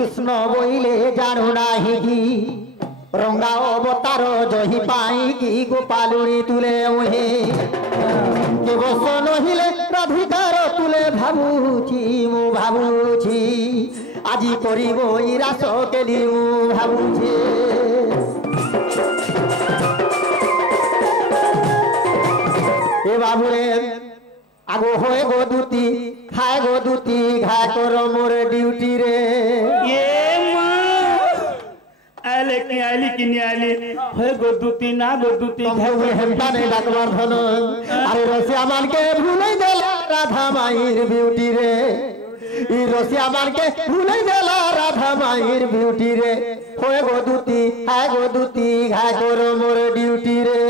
কৃষ্ণ বইলে জানো নাহি কি রঙ্গা অবতার জহি পাই কি গোপালুনি তুলে ওহে কে বস নহিলে রাধিকার তুলে ভাবুছি মু ভাবুছি আজি করিব ই রাস কেলি মু ভাবুছি এ বাবুরে আগো হয়ে গো দুতি খায় গো দুতি ঘায় কর মোর ডিউটি রে आले की आले हे गोदुती ना गोदुती घावे हेमताने डाकबार धन अरे रसिया मान के भूले देला राधा माईर ब्यूटी रे ई रसिया मान के भूले देला राधा माईर ब्यूटी रे होए गोदुती हाय गोदुती घाय करो मोर ड्यूटी रे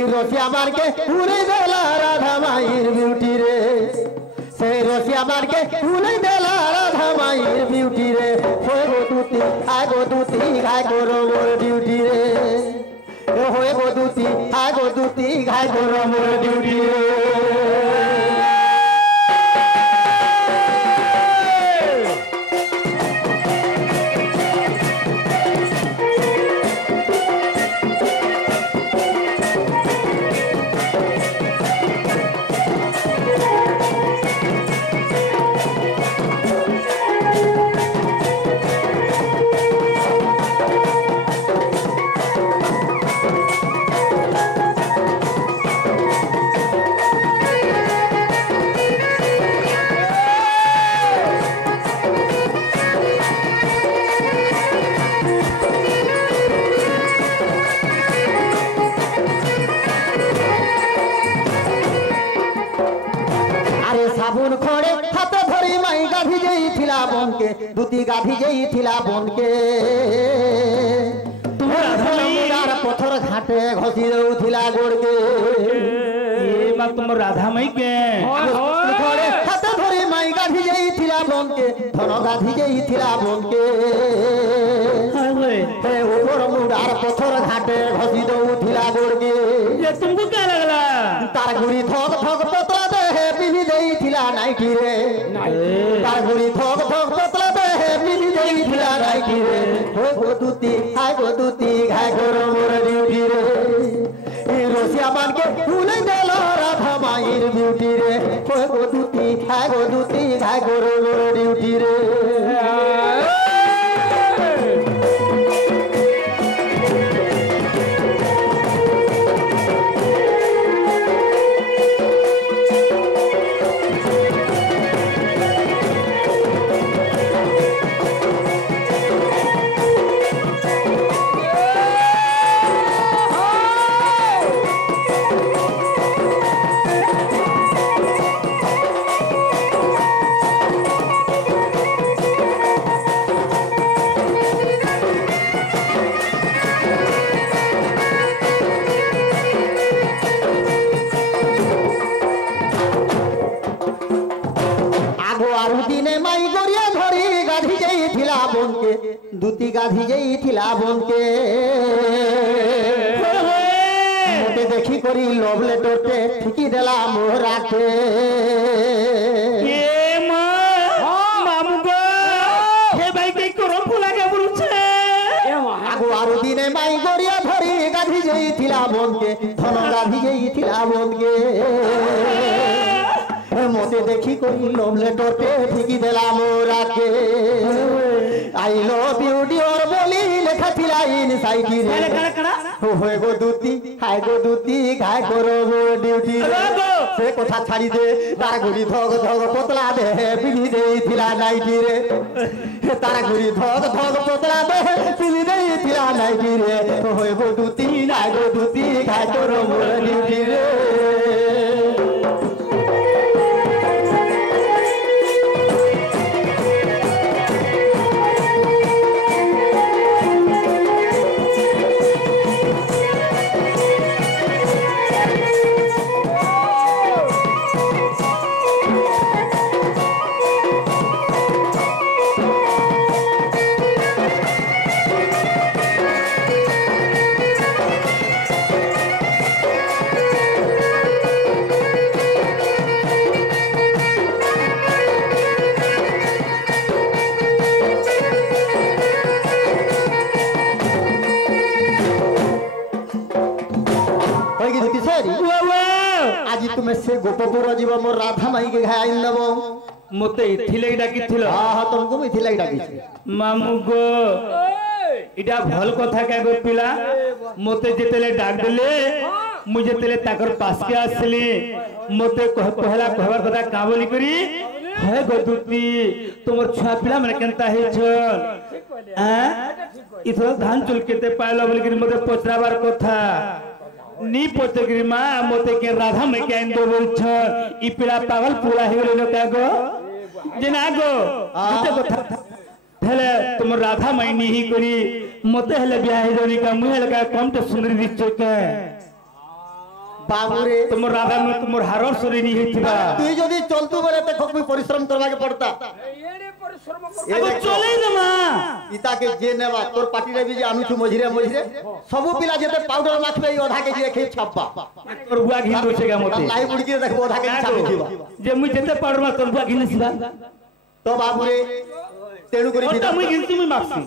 ई रसिया मान के भूले देला राधा माईर ब्यूटी रे से रसिया मान के भूले देला राधा माईर ब्यूटी रे होए गोदुती हाय गोदुती घाय करो मोर ड्यूटी रे होए गोदुती हाय गोदुती घाय करो मोर ड्यूटी रे साबुन खोड़े हाथ धरी माई गाधी जई थिला बनके दूती गाधी जई थिला बनके तुम्हार पत्थर घाटे घसी दउ थिला गोड़के ए मा तुम राधा माई के खोड़े हाथ धरी माई गाधी जई थिला बनके धन गाधी जई थिला बनके हे ऊपर मुडार पत्थर घाटे घसी दउ थिला गोड़के ये तुमको क्या लगला तार गुरी थक थक पतला दे पिनी देई थिला नाइटी रे तार गुरी थक थक पतला दे पिनी देई थिला नाइटी रे हो गोदुती हाय गोदुती घाय करो मोर ड्यूटी रे ई रसिया मान के भूले देला राधा माईर ब्यूटी रे हो गोदुती हाय गोदुती घाय करो मोर ड्यूटी रे दूती गाधी जई थिला बनके मोटे देखी करी लव लेटर ते ठिकी देला मोहरा के ए मा मामू गो हे भाई के करो फुला के बुलछे आगो आरु दिने माई गोरिया धरी गाधी जई थिला बनके धन गाधी जई थिला बनके मोटे देखी करी लव लेटर ते ठिकी देला मोहरा के आई लव यू डियर बोली लेखा थिला इन साइकी रे होए गो दूती हाय गो दूती घाय करो मोर ड्यूटी से कथा छाड़ी दे तार गुरी धग धग पतला दे पिनी देई थिला नाइटी रे तार गुरी धग धग पतला दे पिनी देई थिला नाइटी रे होए गो दूती हाय गो दूती घाय करो मोर ड्यूटी रे गोपपुर जीव मोर राधा माई के घाय आइन देबो मते इथिले डाकिथिलो हां तुमको मैं इथिले डाकी मामू गो इटा भल कथा का गो पिला मते जेतेले डाक देले मु जेतेले ताकर पास के आसली मते पहला कहबार कथा का बोली करी हे गदुती तुमर छुआ पिला माने केनता हे छन इथो धान चुल केते पाइलो बोली करी मते पचराबार कथा नी पचगिरी मां मते के राधा में के इंदो बोल छ ई पिला पागल पूरा हे गेलो का गो जेना गो मते कथा हेले तुम राधा मायनी ही करी मते हेले ब्याह हेदोनी का मुहे लगा कम तो सुंदरी दिखछो के बाबू रे तुम राधा में तुम हारर सरी नहीं हिथिबा तू जदी चलतु बरे त खूब परिश्रम करवा के पड़ता एड़े परिश्रम अब चले न मां पिता के जे नेबा तोर पार्टी रे भी जे आनु छु मझिरे मझिरे सब पिला जेते पाउडर माखबे आधा के जे खे छप्पा तोर हुआ घिन दोसेगा मते लाई बुड़ी के देखबो आधा के छापे जीवा जे मु जेते पाउडर मा तोर हुआ घिन सिबा तो बाबू रे तेणु करी ओटा मु घिन मु माक्सी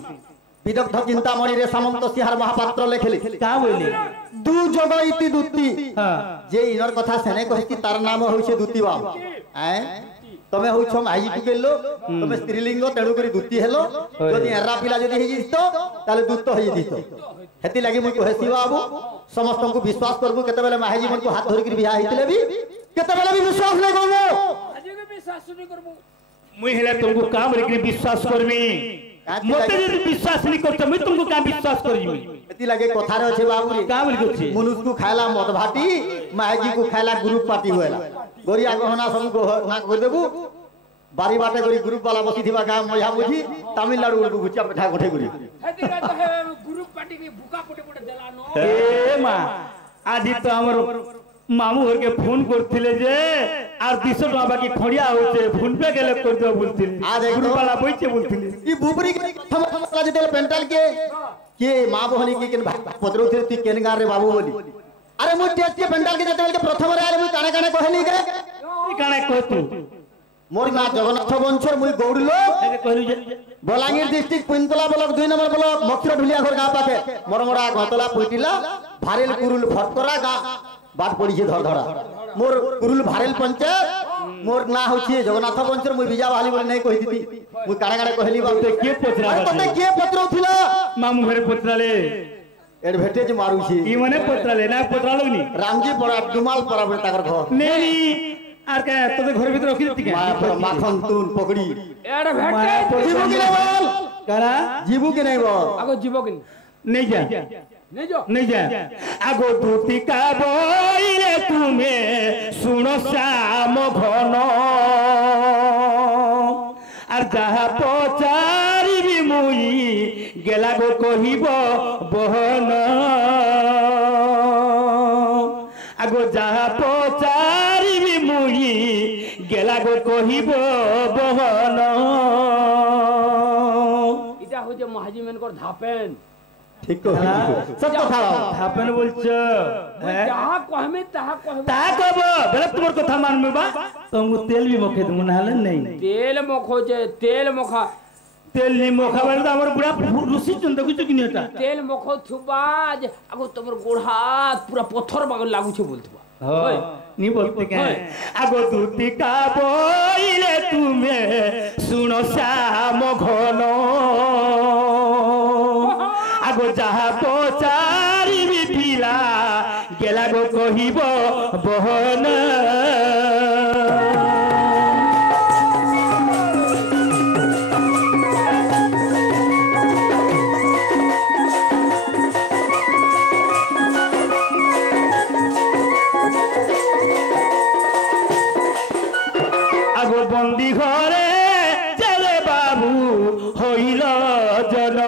विदग्ध चिंतामणि रे सामंत सिहार महापात्र लेखले का बोले दु जग इति दुती हां जे इनर कथा सेने कहती तार नाम होइछे दुती बाब हैं तमे होइछो माई टुकेलो तमे स्त्रीलिंग तेणु करी दुती हेलो जदी एरा पिला जदी हे जितो ताले दूत हो जितो हेती लागि मु कहसी बाबू समस्त को विश्वास करबो केते बेले माई जीवन को हाथ धरि के बियाह हितले भी केते बेले भी विश्वास नै करबो आज के विश्वास नहीं करबो मुई हेले तुमको काम रे विश्वास करबी मते यदि विश्वास नहीं करतो मैं तुमको का विश्वास करबी हेती लागि कथा रे छे बाबू रे का बोल के मनुष्य को खायला मद भाटी माई जी को खायला ग्रुप पार्टी होएला गोरिया गहना सब को ना कर देबू बारी बाटे गरी ग्रुप वाला बसी थिबा गाम मजा बुझी तमिलनाडु उलबु गुचिया पेठा गोठे गुरी हेती रे तो है ग्रुप पार्टी के भूका पटे पटे देलानो ए मां आज तो हमर मामू घर के फोन करथिले जे आर 200 टका बाकी खड़िया होते फोन पे गेले कर दो बोलथिले आ देख ग्रुप वाला बइचे बोलथिले ई बुबरी के वाला जेते पेंटल के मां बहनी के केन पतरो थे ती केन गार रे बाबू बोली अरे मु टेस्ट के पेंटल के जेते के प्रथम रे आले मु काने काने कहली के ई काने कह तू मोर ना जगन्नाथ बंशर मु गौडलो एके कहलु जे बलांगीर डिस्ट्रिक्ट पिंतला ब्लॉक 2 नंबर ब्लॉक मक्सर ढुलिया घर गां पाके मोरमरा घतला पुटिला भारेल कुरुल फटकरा गां बात पड़ी छे धरधरा मोर कुरुल भारेल पंचायत मोर ना होछे जगन्नाथ बंशर मु बिजा वाली बोले नै कहि दिती मु काने काने कहली बाबू ते के पचरा तते के पत्रो थिला मामू घरे पचराले एडवर्टाइज मारू छी ई मने पचराले ना पचरालो नी रामजी पड़ा डुमाल पड़ा बे ताकर घर नेनी आर के तोते घर भीतर रखी देती के माखन तून पकड़ी एड़े भेटे जीवू के नहीं बोल करा जीवू के नहीं बोल आगो जीवो के नहीं जा नहीं जो नहीं जा आगो दूती का बोइले तुम्हें सुनो श्याम घन आर जहा पचारी भी मुई गेला गो कहिबो बहन आगो जहा पचारी भी मुई गेला गो कहिबो बहन इटा हो जे महाजी मन को धापेन ठीक तो सब कथा थापन बोलछो जहां कहमे तहां कहमे ता कब बेले तुमर कथा मानमे बा तुमको तेल भी मखे तुम नहाले नहीं तेल मखो जे तेल मखा तेल नहीं मखा बेले तो हमर पूरा रुसी चंद कुछ कि नहीं होता तेल मखो थुबाज आगो तमर गोढ़ा पूरा पत्थर बाग लागू छे बोलतबा हां नहीं बोलते क्या आगो दूती का बोइले तुम्हें सुनो श्याम घन आगो जहा पचारी भी पिला गेला गो कहिबो बहन आगो बंदी घर